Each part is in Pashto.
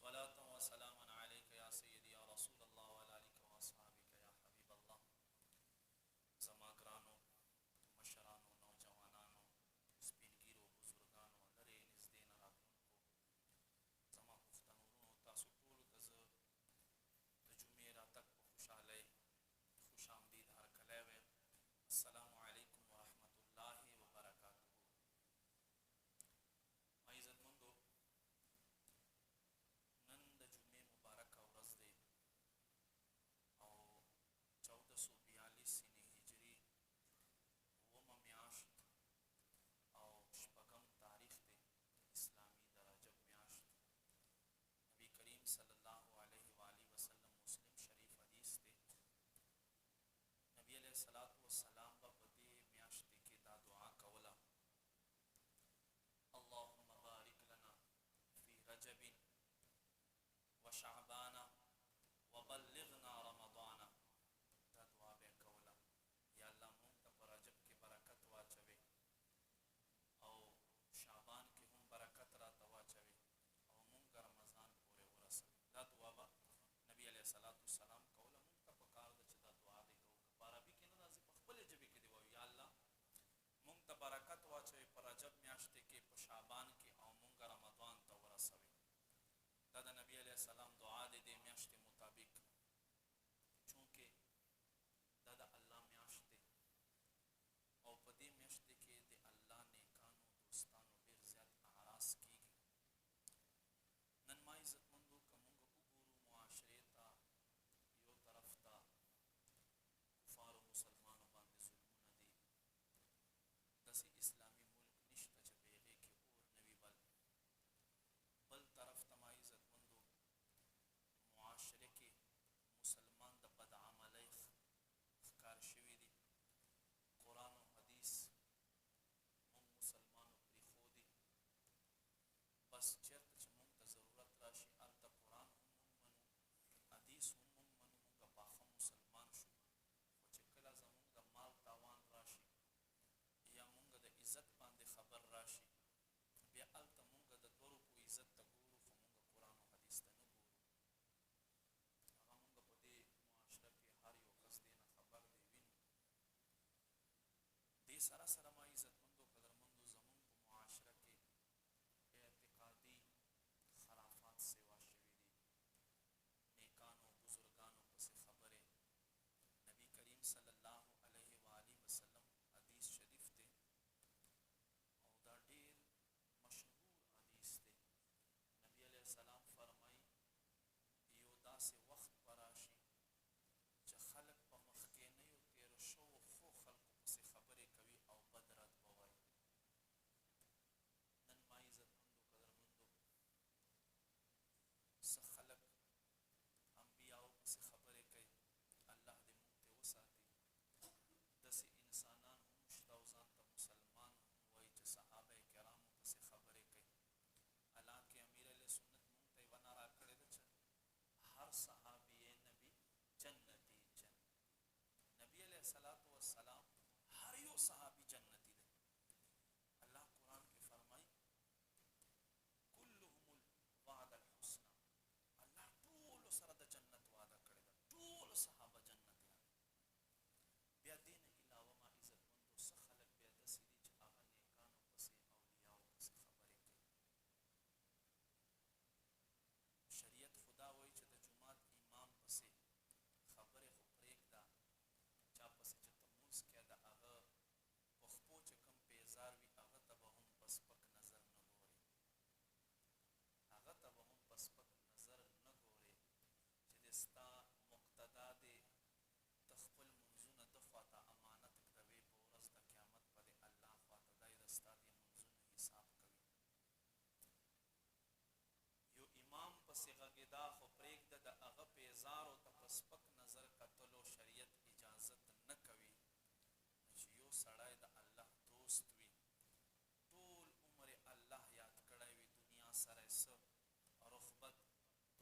صلاة و سلاما علیک یا سیدی یا رسول اللہ و علیک و اصحابک یا حبیب اللہ. زما گرانو مشرانو نوجوانانو سپینګیرو بزرګانو لرې نږدې نه راتلونکو زما پښتنورونو تاسو ټولو ته زه د جمعې راتګ په خوشحالۍ خوش آمدید هرکلی وایم. السلام علیکم ورحمة الله وبرکاته. عزتمندو، نن د جمعې مبارکه ورځ دی او 1442 هجري اوومه میاشت او شپږم تاریخ دی اسلامي د رجب میاشت. نبی کریم صلی الله علیه و آله وسلم مسلم شریف حدیث دی. نبی علیہ الصلوۃ والسلام به په دې میاشتې کې دا دعا کوله: اللهم بارک لنا فی رجب وشعبان وبلغنا رمضان. دا دعا به کوله: یا الله مونږ ته په رجب کې برکت واچوي او شعبان کې هم برکت راته واچوي او مونږ رمضان پورې ورسوي. دا دعا به نبی علیه الصلوۃ والسلام کوله. مونږ ته پکار ده چې دا دعا دې کوو. که په عربي کې نه راځي په خپلې ژبې کې دې وایو: یا الله مونږ ته برکت واچوي په رجب میاشتې کې، په شعبان کې، او مونږ رمضان ته ورسوي. دا د نبی علیه السلام دعا دی د میاشتې مطابق، چونکې دا د الله میاشت دی او په دې میاشتې کې د الله نیکانو دوستانو ډېر زیات اعراض کېږي. نن ما عزتمندو که موږ وګورو معاشرې ته، یو طرف ته کفارو مسلمانو باندې ظلمونه دي، داسې اسلامي ملک نشته چې په هغې کې اور نه وي بل. بل طرف ته ما عزتمندو معاشره کې مسلمان د بدعملۍ ښکار شوي دي. قرآن او حدیث موږ مسلمانو پرېښودي. بس چېرته چې موږ ته ضرورت راشي هلته قرآن هم موږ منو، حدیث هم موږ منو، موږ پاخه مسلمان شو. خو چې کله زموږ د مال تاوان راشي یا موږ د عزت باندې خبر راشي، بیا هلته موږ د 2 روپو عزت ته ګورو، خو موږ قرآن او حدیث ته نه ګورو. هغه موږ په دې معاشره کې هر یو کس دې نه خبر دی، وینو. دې سره سره ما عزتمندو قدرمندو زموږ په معاشره کې اعتقادي خرافات سیوا شوي دي. نیکانو بزرګانو پسې خبرې. نبی کریم صلی الله علیه و آله وسلم حدیث شریف دی او دا ډېر مشهور حدیث دی. نبی علیہ السلام فرمایي یو داسې وخت به راشي چې خلک په مخکینیو تېرو شوو ښو خلکو پسې خبرې کوي او بد رد به وایي. نن ما عزتمندو قدرمندو څه خلک انبیاو پسې خبرې کوي، الله دې موږ ته وساتي. داسې انسانان هم شته او ځان ته مسلمان هم وایي چې صحابه کرامو پسې خبرې کوي. حالانکې امیر علیه سنت موږ ته یوه ناره کړې ده چې هر صحابي نبی جنتی جن. نبی علیه الصلاۃ والسلام هر یو صحابي جنتی دی. الله قرآن کې فرمایي کلهم وعد الحسنى. الله ټولو سره د جنت وعده کړې ده، ټول صحابه جنتیان. بیا دې نه علاوه ما عزتمندو څه خلک بیا داسې دي چې هغه نیکانو پسې اولیاو پسې خبرې کوي. شریعت خدا وایي چې د جومات امام پسې خبرې خو پرېږده، چا پسې چې ته لمونځ کوې د هغه په خپو چې کوم پیزار وي هغه ته به هم په سپک نظر نه ګورې، هغه ته به هم په سپک نظر نه ګورې چې د ستا مقتدا دی، ته خپل منځونه ده خواته امانت کړوې، په ورځ د قیامت به د الله خواته دی د ستا د منځونو حساب کوي. یو امام پسې غږېدا خو پرېږده د هغه پیزارو ته په سپک نظر کتلو شریعت اجازت نه کوي. چې یو سړی د الله دوست وي، ټول عمر الله یاد کړی وي، دنیا سره یې څه رغبت،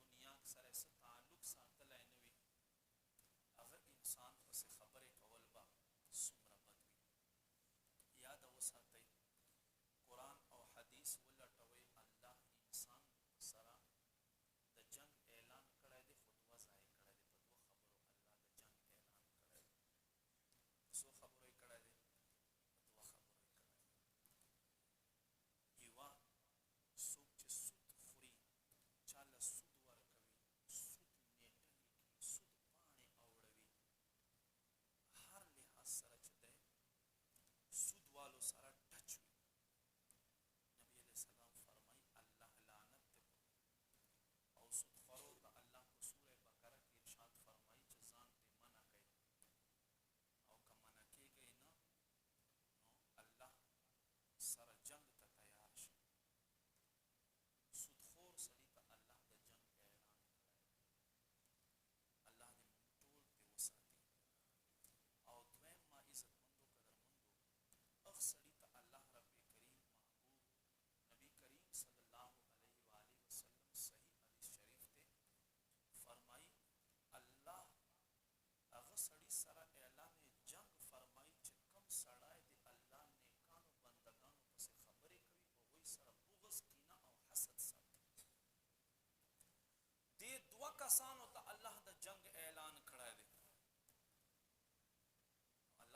دنیا سره یې څه تعلق ساتلی نه وي، هغه انسان پسې خبرې کول به څومره بد وي. یاد وساتئ قرآن او حدیث ولټوئ، الله انسان سره د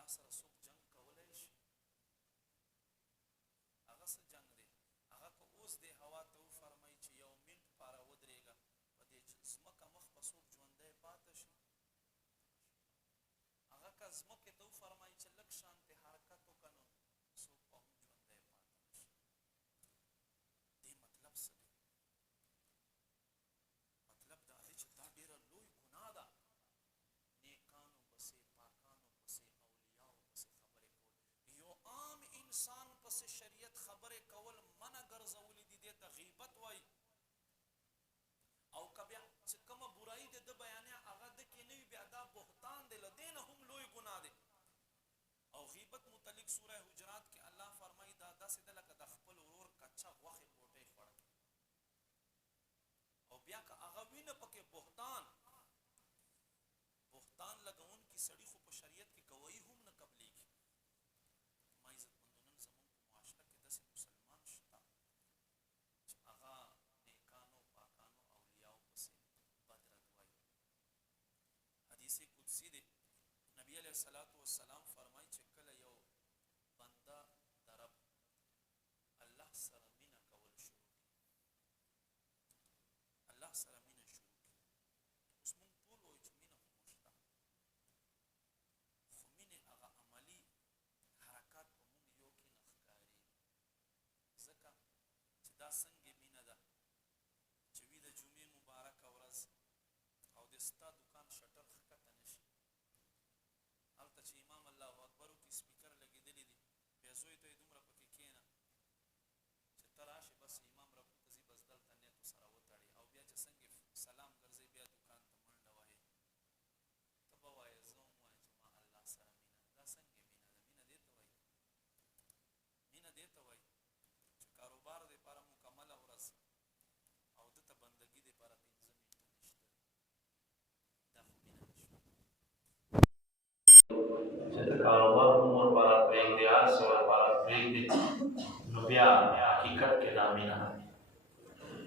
الله سره څوک جنگ کولی شي؟ هغه څه جنگ دی؟ هغه که اوس دې هوا ته وفرمایي چې یو منټ پاره ودرېږه په دې ځمکه مخ به څوک ژوندی پاته شي؟ هغه که ځمکې ته وفرمایي چې لږ شانتې حرکت وکړه نو څوک به هم ژوندی پاته نه شي. دې مطلب څه دی؟ مطلب دا دی چې دا ډېره لوی ګناه ده. نیکانو پسې، پاکانو پسې، اولیاو پسې خبرې کول، یو عام انسان پسې شریعت خبرې کول منع ګرځولي دي. دې ته غیبت وایي. او که بیا چې کومه برایي د ده بیانې هغه ده کې نه وي، بیا دا بهتان دی، له دې نه هم لوی ګناه دی. او غیبت متعلق سوره حجرات کې الله فرمایي دا داسې ده لکه د خپل ورور کچه غوښې بوټۍ خوړل. او بیا که هغه وي نه پکې بهتان لګونکي سړي خو په شریعت کې ګواهي هم نه قبلېږي. ما عزتمندو نن زمونږ په معاشره کې داسې مسلمان شته چې هغه نیکانو، پاکانو، اولیاو پسې بد رد وایي. حدیث قدسی دی، نبی علیه السلام فرمایي چې کله یو بنده د رب الله سره مینه کول شروع کړي، الله سره مینه شروع کړي. اوس مونږ ټول وایو چې مینه خو موږ شته، خو مینې هغه عملي حرکات په مونږ یو کې نه ښکارېږي. ځکه چې دا څنګه مینه ده چې وي د جمعې مبارکه ورځ او د ستا دکان شټر ښکته نه شي، هلته چې امام الله اکبر وکړي سپیکر لګېدلی دي، بیا زوی ته یې دومره پکې کښېنه چې ته راشې بس امام رکوع ته ځي، بس دلته نیت ورسره وتړې، او بیا چې څنګه سلام ګرځوي بیا دکان ته منډه وهې. ته به وایې زه هم وایم چې ما الله سره مینه ده. دا څنګه مینه ده؟ مینه دې ته وایي، مینه دې ته وایي چې کاروبار دپاره مکمله ورځ او ده ته بندګي دپاره 15 منټه نشته. دا خو مینه نه شوه چې ته کاروبار هم ورپاره پرېږدې، هر څه ورپاره پرېږدې، نو بیا حقیقت کې دا مینه ده.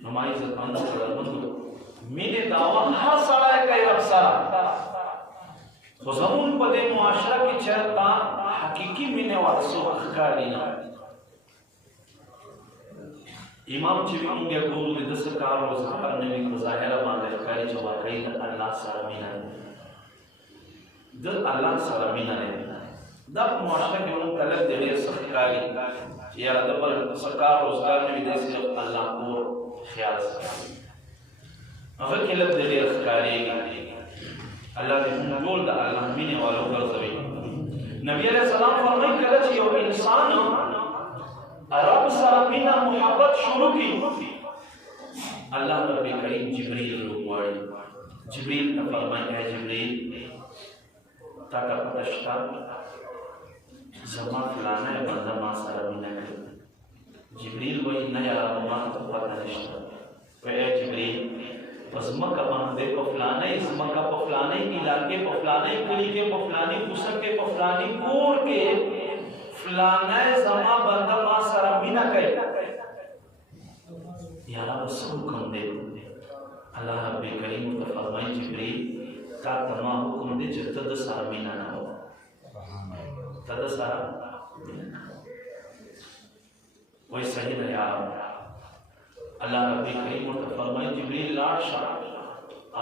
نو ما عزتمندو قدرمندو مینې دعوه هر سړی کوي رب سره، خو زمونږ په دې معاشره کې چېرته حقیقي مینې والا څوک ښکاري نه. امام چې وي مونږ یې ګورو د ده څه کار روزګار نه وي، په ظاهره باندې ښکاري چې واقعي د الله سره مینه ده، د الله سره مینه ده. دا په معاشره کې مونږ ته لږ د ډېر څه ښکاري چې یاره د بل څه کار روزګار نه وي، دی صرف الله کور خیال ساتي، هغه کې لږ د ډېر ښکارېږي. الله دې موږ ټول د الله مینې والو ګرځوي. نبي علیه السلام فرمایي کله چې یو انسان رب سره مینه محبت شروع کړي، الله رب کریم جبریل وغواړي. جبریل ته فرمایي ای جبریل تا ته پته شته زما فلانی بنده ما سره مینه کوي؟ جبریل وایي نه یاره ما ته پته نشته. وایي ای جبریل په ځمکه باندې په فلانۍ ځمکه، په فلانۍ علاقې، په فلانۍ کلي کې، په فلاني کوڅه کې، په فلاني کور کې فلانی زما بنده ما سره مینه کوي. یاره به څه حکم دی؟ الله رب کریم ورته فرمایي جبریل تا ته ما حکم دی چې ته د سره مینه نه کوه، ته د سره مینه نه کوه. وایي صحیح ده یاره. الله رب کریم ورته فرمایي جبریل لاړ شه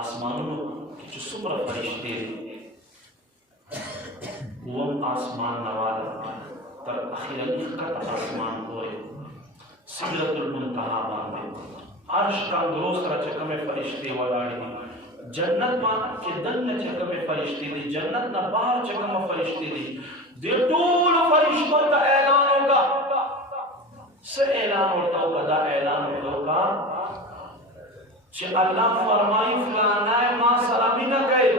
آسمانونو کې چې څومره فرشتې دي، اووم آسمان نه واله تر اخرني ښکته آسمان پورې سدرة المنتهی باندې عرش کندرو سره چې کومې فرشتې ولاړې دي، جنت کې دننه چې کومې فرشتې دي، جنت نه بهر چې کومه فرشتې دي، دې ټولو فرشتو ته اعلان وکړه. څه اعلان ورته وکړه؟ دا اعلان ورته وکړه چې الله فرمایي فلانی ما سره مینه کوي،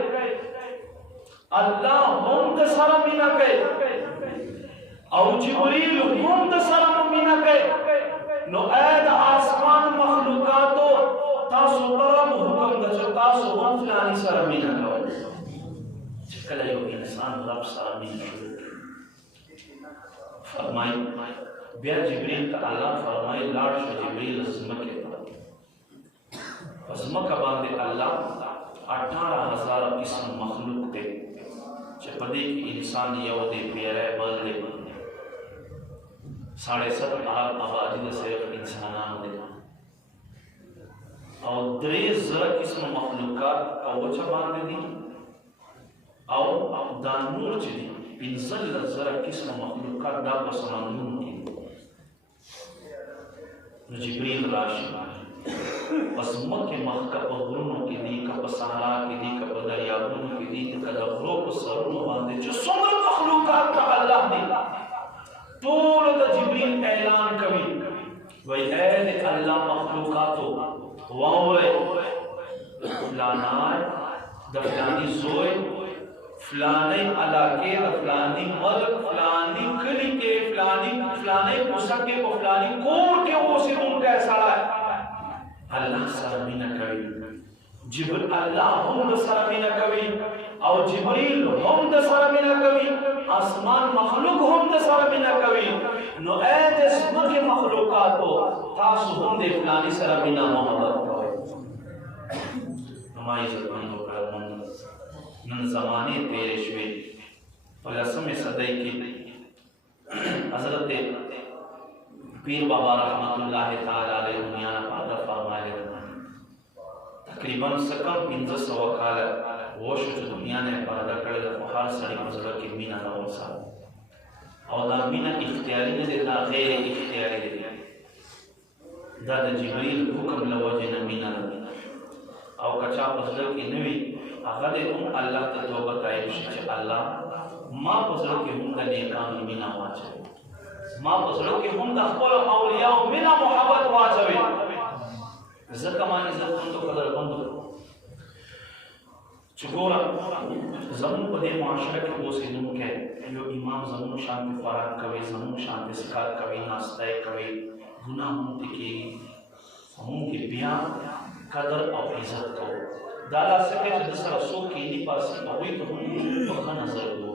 الله هم د سره مینه کوي او جبریل هم د سره مینه کوي. نو اے د آسمان مخلوقاتو تاسو ته حکم ده چې تاسو هم فلاني سره مینه کوئ. چې کله یو انسان رب سره مینه شروع کړي فرمایي بیا جبریل ته الله فرمایي لاړ شه جبریل ځمکې ته. په ځمکه باندې الله 18,000 قسم مخلوق دی چې چپدے کی انسان یو دے پیرے بل دے 7.5 ارب آبادی دے صرف انسانان دے اور 3,000 قسم مخلوقات او وچا باندے دی او دا نور چی دی 15,000 قسم مخلوقات دا پسمانون کی جبریل راشی پس مکہ مخکا پا غرونوں کی دی کا پا سہرا کی دی کا پا دریابونوں کی دی کا دا غروب سرونوں باندے جو سمر مخلوقات کا اللہ دی طول دا جبریل اعلان کبھی وی اید اللہ مخلوقاتو واولے فلانائے دا فلانی زوئے فلانی علاقے دا فلانی ملک فلانی کلی کے فلانی مسکے کو فلانی کور کے وہ سنون کا سڑا ہے اللہ سرمینہ کبھی جبریل اللہ ہم دا سرمینہ کبھی اور جبریل ہم دا سرمینہ کبھی آسمان مخلوق ہم دا سرمینہ کبھی نو اید اسمہ کے مخلوقاتو تاسو ہم دے فلانی سرمینہ محبت کوئے نمائی زبان کو کرمون نن زمانے پیرش ہوئے پلسم صدی کی حضرت پیر بابا رحمت اللہ تعالی علیہ دنیا پادہ فرمائے تقریباً سکم 1500 کال وہ شو جو دنیا نے پادہ کرے دا فخار سڑی مزرہ کی مینہ نور صاحب اور دا مینہ اختیاری نے دیتا غیر اختیاری دیتا دا دا جبریل حکم لوجہ نمینہ او کچا پزر کی نوی اگر ہم اللہ تا توبہ تائب شچ اللہ ما پزر کی ہم دا نیکان مینہ واچھے ما پزر کی ہم دا خبر اولیاء مینہ محبت واچھے زکمانی زکم تو قدر بندو چگورا زمون پدے معاشرہ کے وہ سنوں کے جو امام زمون شانت فراد کوئی زمون شانت سکات کوئی ناستائے کوئی گناہ منتقی ہمون کی بیان قدر اور عزت کو دالا سکے جو دس رسول کی نہیں پاسی اوی تو ہم بخا نظر دو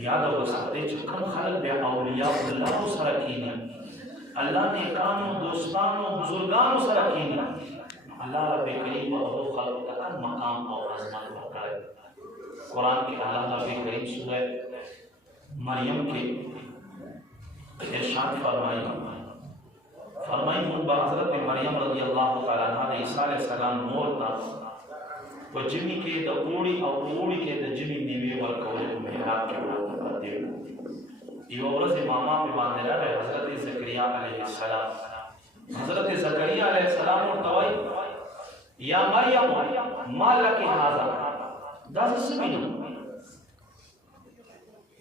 یاد ہو سکتے جو کم خلق بے اولیاء اللہ سرکینی اللہ نے کانوں دوستانوں بزرگانوں سرکینی اللہ رب کریم و ابو خلق تکن مقام اور عظمت بکائے قرآن کے اللہ رب کریم سورہ مریم کے ارشاد فرمائی من حضرت مریم رضی اللہ تعالیٰ عنہ عیسیٰ علیہ السلام نور تا و جمی کے دا اوڑی اور اوڑی کے دا جمی نیوی ورکولی کو محراب کے اوڑا کرتے ہوئے یہ عورت امامہ پہ باندھے رہے حضرت زکریہ علیہ السلام حضرت زکریہ علیہ السلام اور توائی یا مریم مالک حاضر دا سبینہ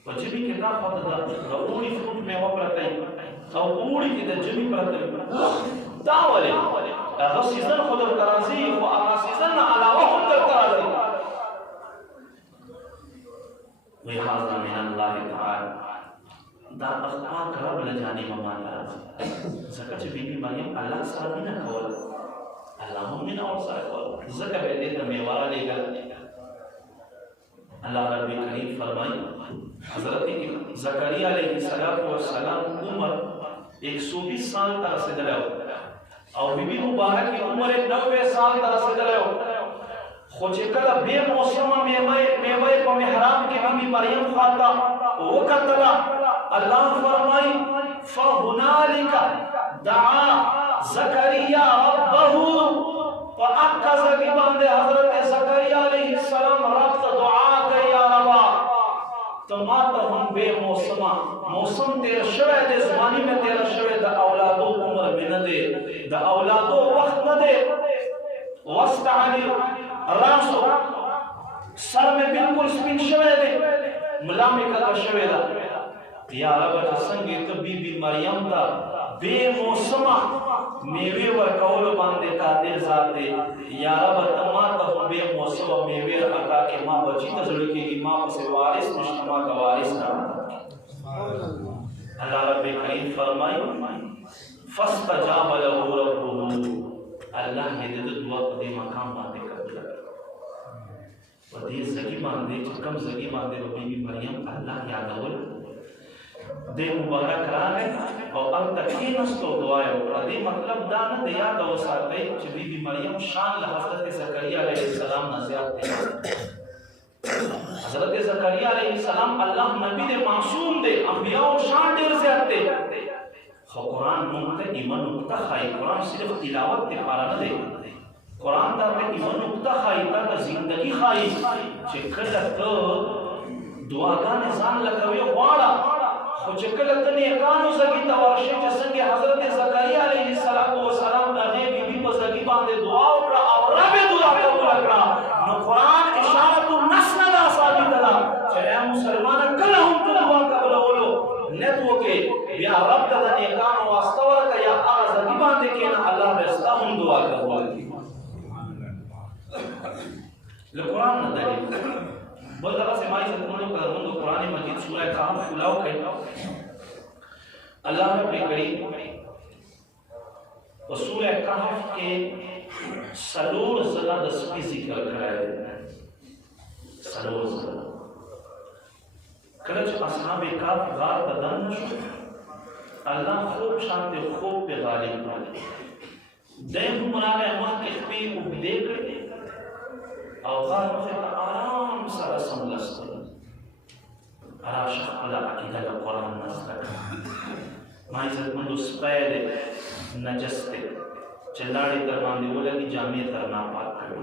و جمی کے دا خود دا اوڑی فروٹ میں وپرتا ہے او اوڑی کی دا جمی پرتا داولی اغا سیزن خود الترازی و اغا سیزن علاوہ خود الترازی وی حاضر من اللہ تعالی دا اخباق رب لجانی ممانا زکر چھ بی بی مریم اللہ سرمینہ کولا اللہ من اور سر کولا زکر بیدے دا میوارا لے گل اللہ رب کریم فرمائی حضرت زکریہ علیہ السلام عمر 120 سال تک سے دلے ہو اور بی بی مبارک کی عمر 90 سال تک سے دلے ہو خوچے کلا بے موسمہ میوے کو محرام کی بی بی مریم خاتا وہ قتلا اللہ فرمائی فَهُنَالِكَ دعا زکریہ ربہو فَأَقَّزَ کی باندے حضرت زکریہ علیہ السلام رب دعا کہ یا ربا تمہاتا ہم بے موسم تیرا شوئے دے زمانی میں تیرا شوئے دا اولادو عمر میں نہ دے دا اولادو وقت نہ دے وستعلی راسو سر میں بالکل سپین شوئے دے ملامی کا شوئے دا یا رب جسنگی تو بی بی مریم دا بے موسمہ میوے ورکول باندے قادر ذات دے یا رب تمہاتا ہم بے موسمہ میوے رکھا کہ ماں بچی تزڑکے گی ماں پسے وارث مجتمع کا وارث نہ اللہ رب کریم فرمائی فَاسْتَجَابَ لَهُ رَبُّهُ اللہ نے دے دعا کو دے مقام باندے قبول و دے زگی باندے چکم زگی باندے و بی بی مریم اللہ یادول دے مبارک رانے اور اب تکی نستو دعائے ہو دے مطلب دانا دے یاد ہو ساتے چھ بی بی مریم شان لحضرت زکریہ علیہ السلام نزیاد دے حضرت زکریا علیہ السلام اللہ نبی دے معصوم دے انبیاء و شان دیر زیاد دے خو قرآن مونتا ایمان نکتا خواهی قرآن صرف تلاوت تے پارا نہ دے قرآن تا تے ایمان نکتا خواهی تا تا زندگی خواهی چکل تا دعاگان ازان لکوی غوارا خو چکل تا نیکانو زگی تورشی جسنگی حضرت زکریا علیہ السلام دا نے بی بی پزگی باندے دعا اکرا اور رب دعا قبول اکرا نو قرآن اشارت النس ندا ثابت دا چاہے مسلمان کل ہم تو دعا قبول اولو نیتو کے بیا رب دا نیکانو واستور کا یا آغا زگی باندے کینا اللہ بیستا ہم دعا قبول کی لقرآن نہ دلیل بہت دفعہ سے مائی ستمنو کا درمندو قرآن مجید سورہ کہاں کھلاو کہتا اللہ رب کریم و سورہ کہف کے سلور زلہ دسپی ذکر کرائے سلور زلہ کلچ اصحاب کہف غار بدن شو اللہ خوب شانتے خوب پہ غالب پالی دیم مناغ احمد کے خبی ابدے کرتے او غار مخیط آرام سر اسم لستر اراشق اللہ عقیدہ قرآن نستر مائی عزت مندو سپیدے نجستے چلاڑی ترمان دے بولا کی جامعہ ترنا پاک کرو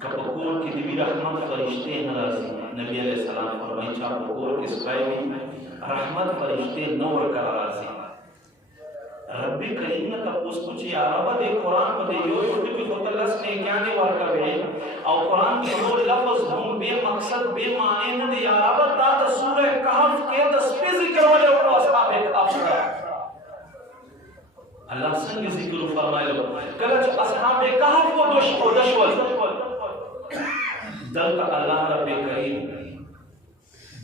کپکور کی دیوی رحمت فرشتے نرازی نبی علیہ السلام فرمائی چاہ پکور کی سپیدی رحمت فرشتے نور کر رازی ربی کریم نے تپوس کچھ عربہ دے قرآن پہ دے یو چھوٹی بھی خود اللہ سے کیا نہیں وار کر رہے اور قرآن کے دو لفظ ہم بے مقصد بے معنی نہ دے عربہ تا سورہ کہف کے دسپی ذکر والے اپنا اصحاب کہف کا اللہ سنگ ذکر فرمائے لو کلچ اصحاب کہف کو دشول دل کا اللہ رب کریم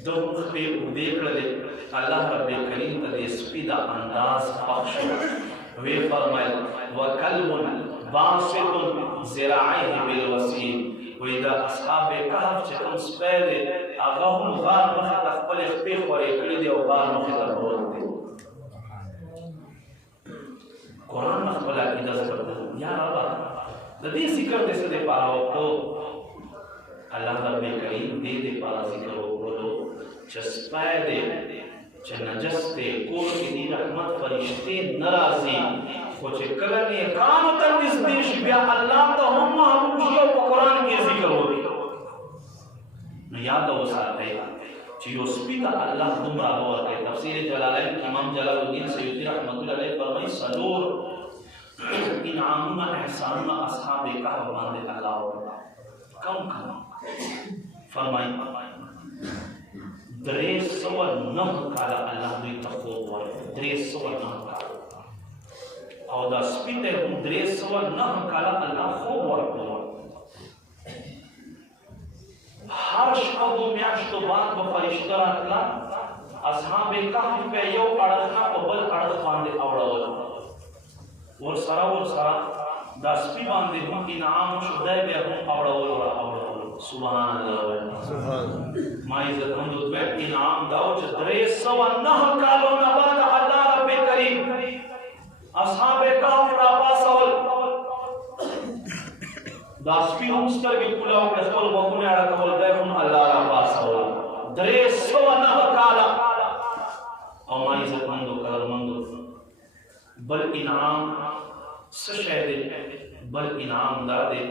دو مخبے دیکھ لے اللہ رب کریم تا دے سپیدہ انداز بخشو وے فرمائے وَكَلْمٌ بَاسِطٌ زِرَعَيْهِ بِالْوَسِيلِ وَإِذَا اصحاب کہف چکم سپیدے آگاہم غار مخت اخبر اخبیخ ورے کردے و غار مخت اخبر دے قرآن اخبر عقیدہ ذکر دے یا ربا دے ذکر دے سے دے پارا وقتو اللہ رب کریم دے دے پارا ذکر وقتو چسپائے دے چھ نجستے کور کی دی رحمت فرشتے نرازی خوچے کلنے کانو تنیز دیش بیا اللہ تا ہم محبوشیوں کو قرآن کی ذکر ہو دی یاد ہو ساتھ ہے چیو سپیتا اللہ دمرا ہوا کہ تفسیر جلالین امام جلال الدین سیدی رحمت اللہ علیہ فرمائی سلور انعامنا احساننا اصحاب کہف باندے اللہ ہوتا کم فرمائی دریس سوال نہ کالا اللہ دوی تخوب ورد دریس سوال نہ کالا اور دا سپیتے ہم دریس سوال نہ کالا اللہ خوب ورد ہر شب و میاشت بعد بفرشتہ راتلا اصحاب کہف پہ یو اڑکنا و بل اڑک باندے اوڑا اور سرا دا سپی باندے ہم انعام شدہ بے ہم اوڑا سبحان اللہ مائی عزت ہم دو دویت انعام داو چھ دریس سوا نہ کالو نباد اللہ رب کریم اصحاب کہف را پاسول دا سپی ہم ستر کی پولاو کسول وکنے اڑا کول دے ہم اللہ را پاسول دریس سوا نہ کالا اور مائی عزت ہم دو قدر مندو بل انعام سشہدے بل انعام دا دے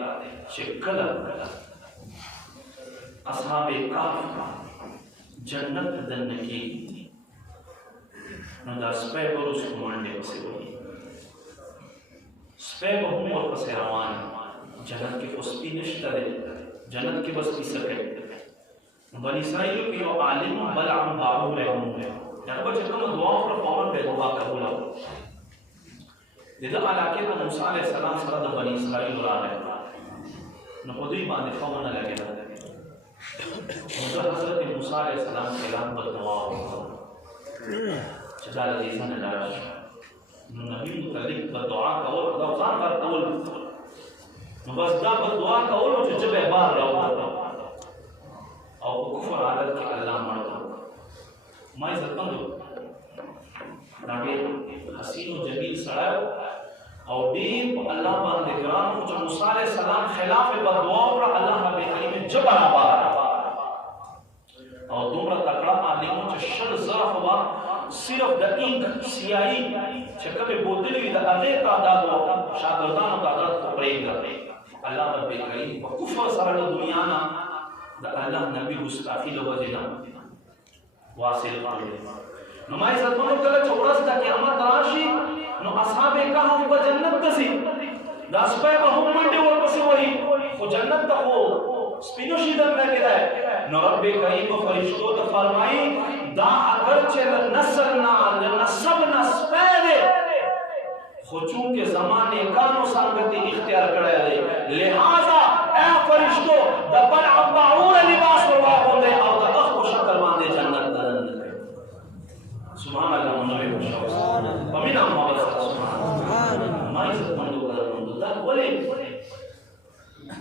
چکل اصحاب کہف جنت دنکی ندا سپے بروس کمانڈے پسے ہوئی سپے بہم اور پسے روان جنت کے اسپی نشتہ دے جنت کے بس پی سکے بنی اسرائیل کی وہ عالم بلعم باہو رہے ہوں گے یعنی وہ چکم دعاوں پر فوراں پہ دعا قبولا ہو دیدہ علاقے کو موسیٰ علیہ السلام سرد بنی اسرائیل را رہے نخودی باندے فوراں نہ لگے رہے مجھے حضرت موسیٰ علیہ السلام کے اعلان پر دعا ہوگا چدا لذیذہ نے لاش نبی متعلق پر دعا کول خدا وزان پر کول بس دا پر دعا کول جو جب احبار رہو اور کفر عادت کی اللہ مرد میں عزت مندو ناگے حسین و جمیل سڑائے اور دین اللہ باندے گرام جو موسیٰ علیہ السلام خلاف بدعا پر اللہ رب کریم جب آباد صرف د اینک سیاهي چې کومې بوتلې وي د هغې تعداد او شاګردانو تعداد خو پرېږده. الله رب کریم په کفر سره د دنیا نه د الله نبي ګستاخي له وجې نه واصل کړی. نو ما عزتمنو کله چې ورځ د قیامت راشي نو اصحاب کهف به جنت ته ځي، دا سپی به هم منډې ورپسې وهي، خو جنت ته خو سپینو شیدل نه کېدی. نو رب کریم فرشتو ته فرمایي دا اگر چې له نسل نه له نسب نه سپی دی، خو چونکې زما نیکانو سنګت اختیار کړی دی، لہذا اے فرشتو د بلعم باعوره لباس ور واغوندئ او د اخ په شکل باندې جنت ته دننه کړئ. سبحان الله نبی خوشحال ومنا محمد سبحان الله. ما عزتمندو قدرمندو دا ولې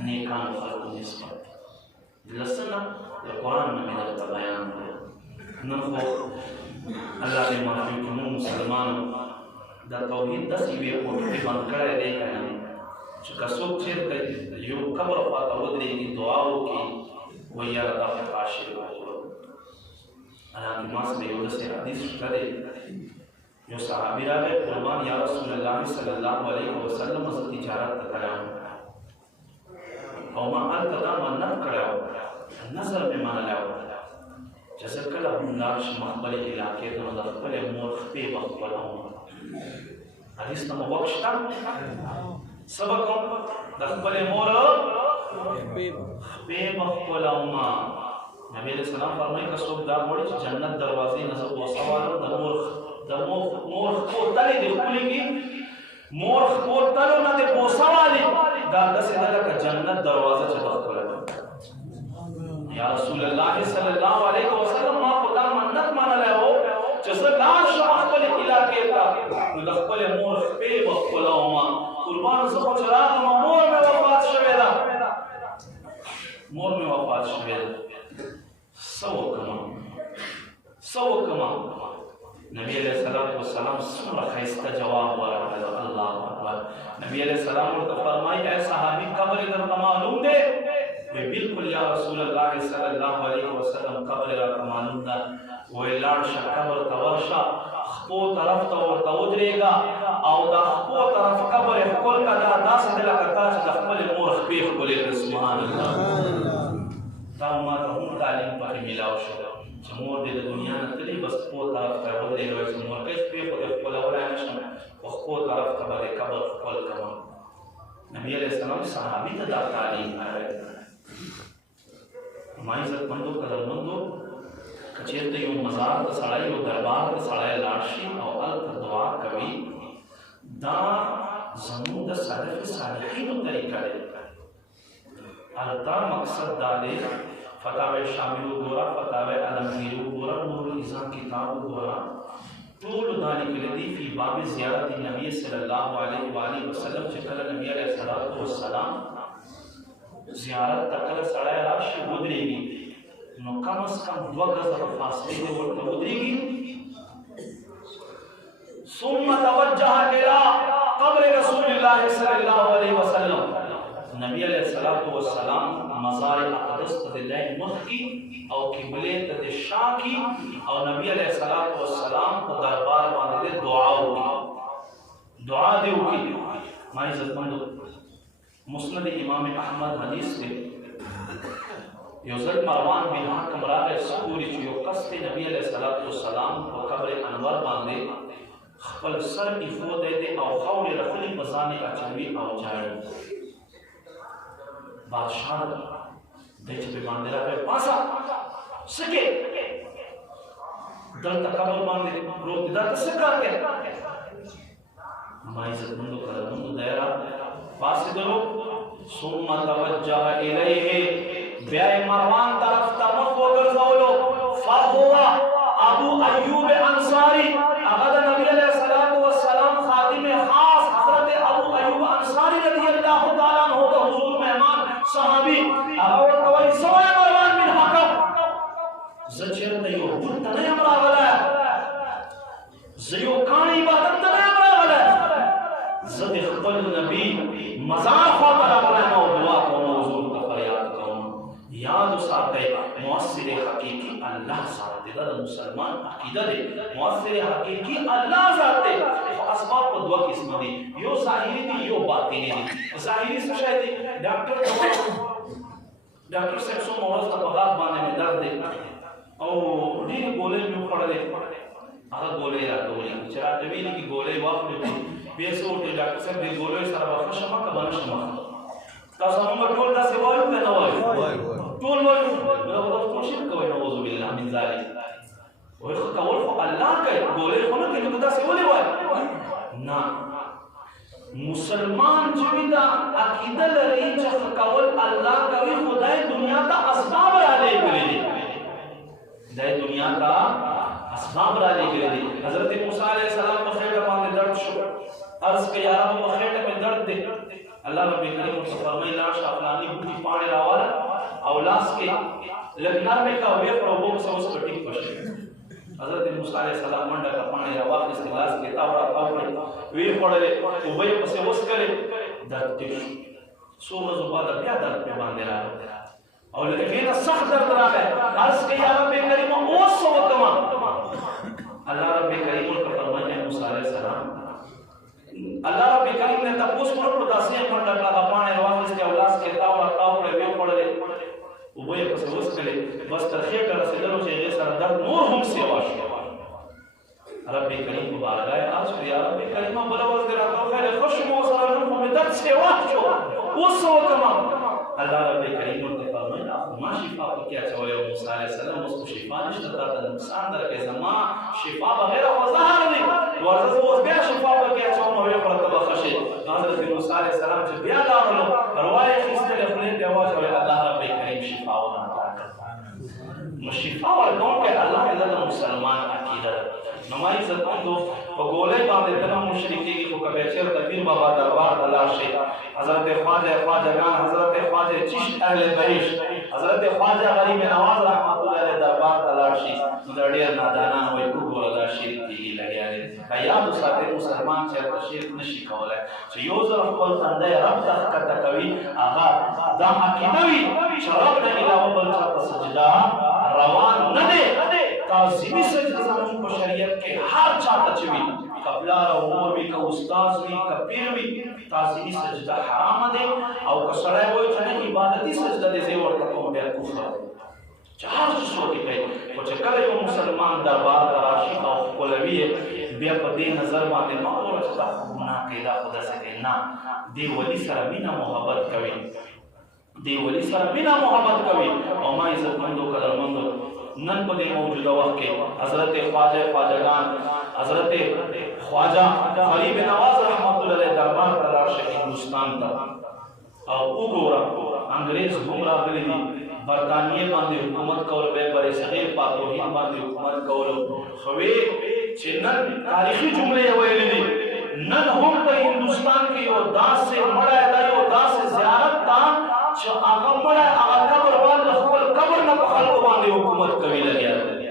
نیکانو خلقو نسبت لسنه د قرآن نه مې درته بیان کړو. نن خو الله دې معافي کړي موږ مسلمانو دا توحید داسې یوې کوټې بند کړی دی که نه چې که څوک چېرته یو قبر خواته ودرېږي دعا وکړي وایي یاره دا خو عاشق وکړو. حالانکې ما سره یو داسې حدیث شته دی، یو صحابي راغی قربان یا رسول الله صلی الله علیه وسلم زه تجارت ته تللی وم او ما هلته دا منت کړی و، نظر مې منلی و چې زه کله هم لاړ شم خپلې علاقې ته نو د خپلې مور خپې به خپلوم. حدیث ته مو وخت شته څه به کوم؟ د خپلې مور خپې به خپلوم. نبی علیه السلام فرمایي که څوک دا غواړي چې جنت دروازې نه زه بوسه والم د مور خپو تلې دې ښکلېږي، مور خپو تلو نه دې بوسه والي، دا داسې ده لکه جنت دروازه چې ده ښکله کړه. یا رسول الله صلی الله علیه وسلم ما خو دا منت منلی و چې زه لاړ شم خپلې علاقې ته نو د خپلې مور خپې به ښکلوم. قربان زه خو چې راغلم مور مې وفات شوې ده، مور مې وفات شوې ده، څه وکړم؟ نبی علیہ الصلوۃ والسلام څومره ښایسته جواب ورکړی. الله اکبر. نبی علیہ السلام ورته فرمایي اے صحابي قبر درته معلوم دی؟ وی بالکل یا رسول الله صلی الله علیه وسلم قبر راته معلوم ده. وی لاړ شه قبر ته ورشه، خپو طرف ته ورته ودرېږه او د خپو طرف قبر یې ښکل که دا داسې دی لکه تا چې د خپلې مور خپې ښکلې کړې. سبحان الله. دا ما ته هم تعلیم پکې میلاو شو چې مور دې د دنیا نه تللي بس خپو طرف ته ودرېږه وایي چې مورکۍ شپې خو دې ښکلولی نه شم خو خپو طرف ته به دې قبر ښکل کوم. نبي علیه السلام صحابي ته دا تعلیم کړی. ما عزتمندو قدرمندو که چېرته یو مزار ته سړی یو دربار ته سړی لاړ شي او هلته دعا کوي، دا زموږ د سلف صالحینو طریقه دی. هلته مقصد دا دی فتاوی شامل وګوره، فتاوی علمگیر وګوره، نور الایزان کتاب وګوره، ټولو دا لیکلي دي فی باب زیارت نبی صلی الله علیه وآله وسلم چې کله نبی علیه السلام زیارت ته کله سړی راشي ودرېږي نو کم از کم 2 گزه په فاصلې دې ورته ودرېږي. ثم توجه الى قبر رسول الله صلی الله علیه وسلم. نبی علیہ السلام مزار اقدس ته د مخ کی او قبله ته د شا کی او نبی علیہ السلام په دربار باندې دعا وکړي. ما عزتمندو مسند امام احمد حدیث دی، یو ځل مروان بن حکم راغی سپوري چې یو کس دی نبی علیہ السلام په قبر انور باندې خپل سر ایښودی دی او خاورې رخلي په ځان یې اچوي او جاړي. بادشاہ دی چې پې باندې راغی پاسه څه کې دلته قبر باندې پروت دی، دا ته څه کار کوې؟ ما عزتمندو قدرمندو دی پاسېدلو. ثم توجه الیه، بیا یې مروان طرف ته مخ وګرځولو. فهو ابو ایوب انصاری، هغه د نبی علیہ السلام خادم خاص حضرت ابو ایوب انصاری رضی اللہ تعالیٰ عنہ د حضور مہمان صحابی. هغه ورته وایي څه وایې مروان بن حکم؟ زه چېرته یو بت ته نه یم راغلی، زه یو کاڼي عبادت ته نه یم راغلی، زه د خپل نبي مزار خواته راغلی یم او دعا کوم او حضور ته فریاد کوم. یاد وساتئ مؤثر حقیقي الله ذات دی. دا مسلمان عقیده دی مؤثر حقیقی الله ذات دی اسباب په دوه قسم دي یو ظاهري دي یو باطني دي ظاهري څه شي دي ډاکټر صاحب څو مرض ته په غاښ باندې مې درد دی او ډېرې ګولۍ مې وخوړلې هغه ګولۍ راته ویلې چې راته ویلې چې ګولۍ واخلو بیا څه ورته ډاکټر صاحب دې ګولۍ سره به ښه شمه که به نه شمه تاسو موږ ټول داسې وایو که نه وایو ټول وایو نو ټول شرک کوئ نعوذ بالله من ذلک وایي ښه کول خو الله کوي ګولۍ خو نه کوي نو که داسې ولې وایو نه مسلمان چې وي دا عقیده لري چې ښه کول الله کوي خدای دنیا ته اسباب رالیږلي دي خدای دنیا ته اسباب رالیږلي دي حضرت موسی علیه السلام په خېټه باندې درد شو عرض کړه یا رب په خېټه مې درد دی الله رب کریم ورته فرمایي لاړ شه فلاني بوټي پاڼې راواله او لاس کې لږ نرمې کړه او ویې کړه اوبو پسې اوس به ټیک بشي حضرت موسی علیه السلام منډه کړه پاڼې راواخیستې لاس کې تاو راتاو کړې ویې خوړلې اوبه یې پسې وڅښلې درد ټیک شو څو ورځو بعد بیا درد پې باندې راغی او له دې نه سخت درد راغی عرض کړه یا رب کریم اوس څه وکړم الله رب کریم ورته فرمایي موسی علیه السلام الله رب کریم نے تپوس کړو داسې منډه کړه پاڼې راواخیستې او لاس کې تاو راتاو کړې ویې خوړلې اوبه یې پسې وڅښلې بس تر خېټه رسېدلو چې هغې سره درد نور هم سیوا شو رب کریم په بارګاه عرض کړه یا رب کریمه بله ورځ دې راته وښیلې ښه شوم اوس سره نور خو مې درد سیوا شو اوس څه وکړم الله رب کریم ورته فرمایي ما شفا پکې اچولی او موسی علیه السلام اوس خو شفا نشته تا ته نقصان درکوي زما شفا بغیر خو زهر دی ورځه زه اوس بیا شفا پکې اچوم او ویې کړه ته به ښه شې حضرت موسی علیه السلام چې بیا لاړلو روا یې اخیستلې خولې ته یې واچولې الله رب کریم شفا ورته نو شفا ورکوونکی الله د مسلمان عقیده ده نو ما عزتمندو په ګولۍ باندې ته نه مشرک کېږي خو که بیا چېرته پیر بابا دربار ته لاړ شئ حضرت خواجهګان حضرت خواجه چشت اهل بهشت حضرت خواجه غریب نواز رحمت الله علیه دربار ته لاړ شي نو دا ډېر نادانان وایي وګوره دا شرک کېږي لګیا دی که یاد وساتئ مسلمان چېرته شرک نه شي کولی چې یو ځل خپل تندی رب ته ښکته کوي هغه دا عقیده وي چې رب نه علاوه بل چا ته سجده روان نه دی تعظیمي سجده زموږ په شریعت کې هر چاته چې وي که پلار او مور وي که استاد وي که پیر وي تعظیمي سجده حرامه دی او که سړی وایي چې نه عبادتي سجده دی زه یې ورته کوم بیا کفر دی چې هر څه څوک یې کوي خو چې کله یو مسلمان دربار ته راشي او ښکلوي یې بیا په دې نظر باندې مه ګوره چې دا خو ګناه کوي دا خو داسې دی نه دې ولي سره مینه محبت کوي دې ولي سره مینه محبت کوي او ما عزتمندو قدرمندو نن په دې موجوده وخت کې حضرت خواجهګان حضرت خواجه غریب نواز رحمت الله علیه دربار ته لاړ شي هندوستان ته او وګوره انګریز هم راغلي دي برطانیې باندې حکومت کول به برې صغیر پاتوهین باندې حکومت کول خو چې نن تاریخي جملې ویلې دي نن هم په هندوستان کې یو داسې مړی دی یو داسې زیارت ته چې هغه مړی هغه قبر باندې خپل قبر نه په خلکو باندې حکومت کوي لګیا دی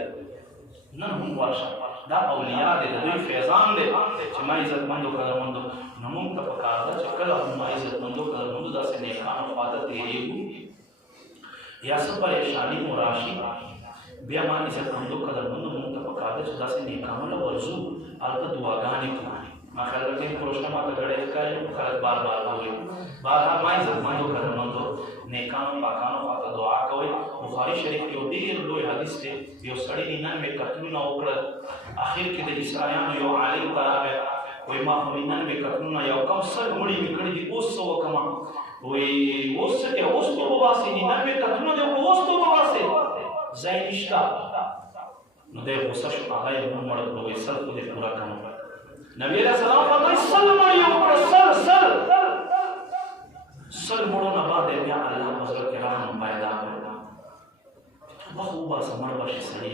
نن هم ورشه دا اولیاء دی د دوی فیضان دی چې ما عزتمندو قدرمندو نو موږ ته پکار ده چې کله هم ما عزتمندو قدرمندو داسې نیکانو خواته تېرېږو یا څه پریشاني مو راشي بیا ما عزتمندو قدرمندو موږ ته پکار ده چې داسې نیکانو له ورځو هلته دعاګانې کړو ما خیال کوي پروشنه ماته ګډې ښکاري خلک بار بار بولي بهرحال ما عزتمندو قدرمندو نیکانو پاکانو خواته دعا کوئ بخاري شریف کې یو ډېر لوی حدیث دی یو سړي نن مې قتلونه وکړل اخر کې د اسرایانو یو عالم ته راغی وایي ما خو نن مې قتلونه یو کم سل مړي مې کړي دي اوس څه وکړم وایي اوس څه کوې اوس توبه باسې نن مې قتلونه دی خو اوس توبه باسې ځای نشته نو دی غوسه شو هغه یې هم مړ کړو وایي سل خو دې پوره کړم نبی علیہ السلام فرمایي سل مړي وکړه سل مړو نه بعد بیا الله په زړه کې رحم پیدا کړ توبه وباسه مړ به شي سړی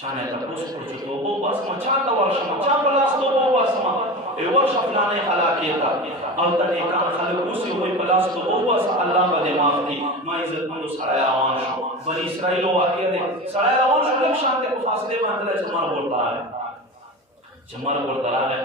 چا نه تپوس کړو چې توبه وباسم چا ته ورشم چا په لاس توبه وباسم ای ورشه فلانې هلاکې ته هلته نیکان خلک اوسي هغوی په لاس توبه وباسه الله به دې معاف کړي ما عزتمندو سړی روان شو بني اسرائیلو واقع دی سړی روان شو لږ شانتې په فاصلې باندې دی چې مرګ ورته راغی چې مرګ ورته راغی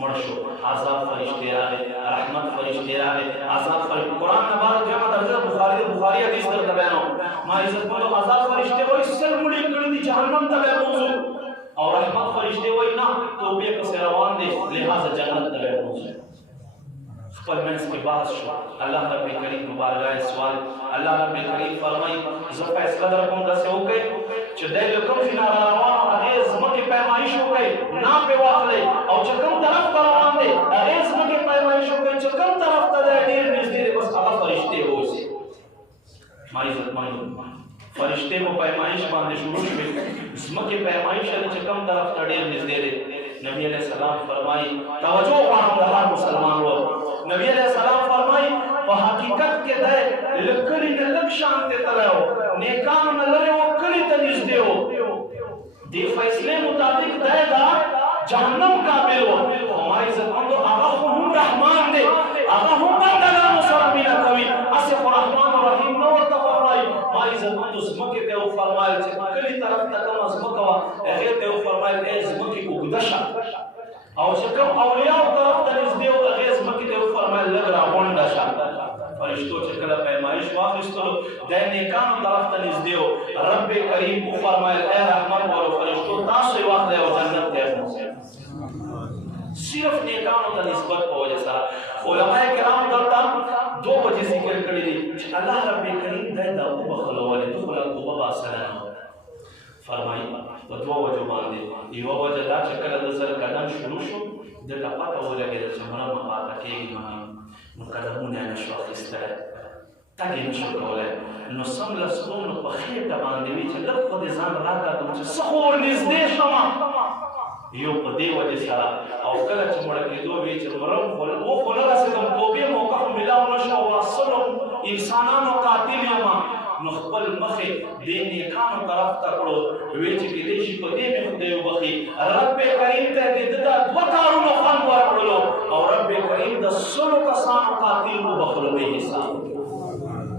مړ شو عذاب فرشتې راغې رحمت فرشتې راغې عذاب فرشتې قرآن نه بعد دویمه درجه بخاري حدیث درته بیانوم ما عزتمندو عذاب فرشتې وایي سل مړي کړي دي دی جہنم ته موضوع اور رحمت فرشتے وای نه توبه پس روان دي لہذا جنت ته موضوع خپل منځ کې بحث شو الله رب کریم مبارک سوال الله رب کریم فرمای زه فیصله درکوم دا څه وکړي چې دای له کوم ځای روان هغه زمکه پیمایش وکړي نا په واخلې او چې کوم طرف ته روان دي هغه زمکه پیمایش وکړي چې کوم طرف ته ډېر نږدې بس هغه فرشتے وځي ما عزت مند فرشتے کو پیمائش باندې شروع شوه زمکه پیمائش چې کوم طرف ته ډېر نږدې دی نبی علیہ السلام فرمایي توجه غواړم د هر مسلمان ورو نبی علیہ السلام فرمایي په حقیقت کې د لکړې د لک شان ته تلو نیکانو نه لري او کړي ته نږدې وو دی فیصله مطابق دا جهنم قابل وو ما عزت مند هغه هم رحمان دی هغه هم بندگانو سره مینا کوي اسه رحمان رحیم نو ورته فرمایي ما عزت مند زمکه ته فرمایل چې کلی طرف ته کوم زمکه وا هغه ته فرمایل ای زمکه وګدشه او چې کوم اولیاء طرف ته نږدې او هغه زمکه ته فرمایل لږ راغونډه شه فرشتو چې کله پیمایش واخیستلو د نیکانو طرف ته نږدې او رب کریم فرمایل ای رحمان ورو فرشتو تاسو یې واخلئ او جنت ته صرف نیکانو ته نسبت په وجه سره علماء کرام دلته دو وجه ذکر کړی دي چې الله رب کریم د وبخلو ولې دخل توبه سلام فرمایي په دوه وجو باندې یو وجه دا چې کله د سر قدم شروع شو د پته ولګېد چې مړه ماته کېږي نو قدمونه نشو اخیستلی تګ نشو کولی نو سملاسلو نو په خېټه باندې وي چې لږ خو دې ځان راکاږم چې څه خو ورنږدې شمه یو په دې وجه سره او کله چې مړه کېدو وي چې مرم خو نه رسېدم توبې موقع خو میلاو نه شو او اصلو انسانانو قاتل یم نو خپل مخې دې نیکانو طرف ته کړو وی چې کېدای شي په دې مې خدای وبخي رب کریم ته دې دا دوه کارونو خوند ورکړلو او رب کریم د سلو کسانو قاتل وبخلو به حساب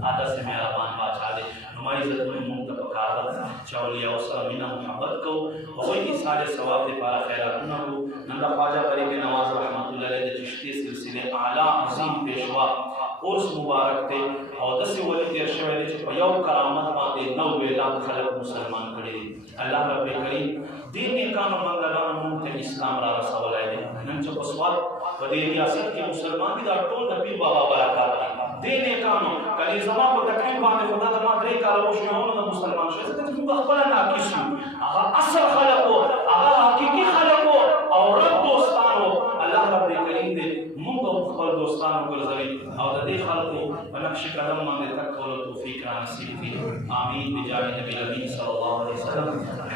عادت سے مهربان بادشاہ دی نو عزت میں مونږ ته پکار ده چې اولیاء سره مینا محبت کو او یې ایثار ثواب لپاره خیراتونه کو نن د خواجه غریب نواز رحمت الله علیه د چشتی سلسله اعلی عظیم پیشوا اوس مبارک ته او داسې ولی تیر شوی دی چې په یو کرامت باندې 90 لاکھ خلک مسلمان کړي دي الله رب کریم دې نیکانو بندګانو موږ ته اسلام را رسولی دی نن چې په سوال په دې ریاست کې مسلمان دي دا ټول د پیر بابا برکات دي دې نیکانو کله زما په تکلیف باندې خدا د ما درې کاله وشو نو د مسلمان شو ځکه چې موږ خپل ناقص یو هغه اصل خلقو هغه حقيقي خلقو او رب دوستانو الله رب کریم دې موږ خپل دوستانو ګرځوي او د دې خلقو په نقش قدم باندې تک کولو توفیق را نصیب کړي آمین بجاه نبی صلی الله علیه وسلم